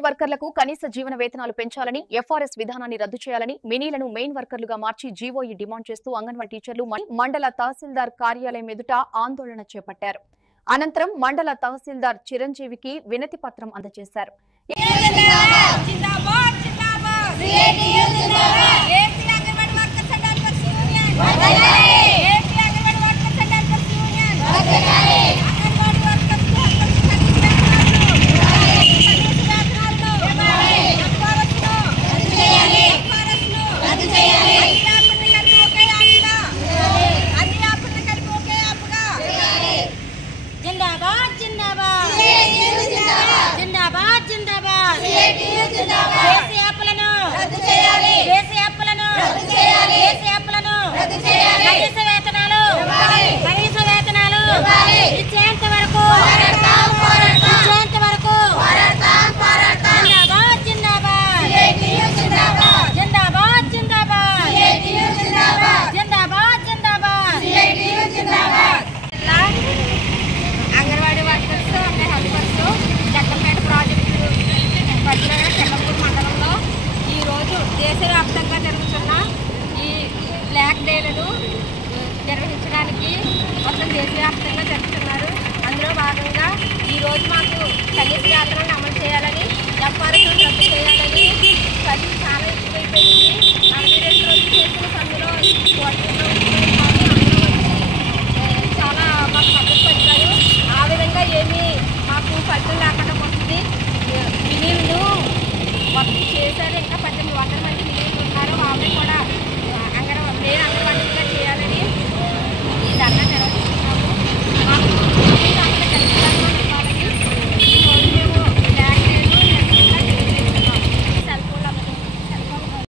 అంగన్వాడీ వర్కర్లకు కనీస జీవన వేతనాలు పెంచాలని, ఎఫ్ఆర్ఎస్ విధానాన్ని రద్దు చేయాలని, మినీలను మెయిన్ వర్కర్లుగా మార్చి జీవోఈ డిమాండ్ చేస్తూ అంగన్వాడీ టీచర్లు మండల తహసీల్దార్ కార్యాలయం ఎదుట ఆందోళన చేపట్టారు. అనంతరం మండల తహసీల్దార్ చిరంజీవికి వినతి పత్రం అందజేశారు.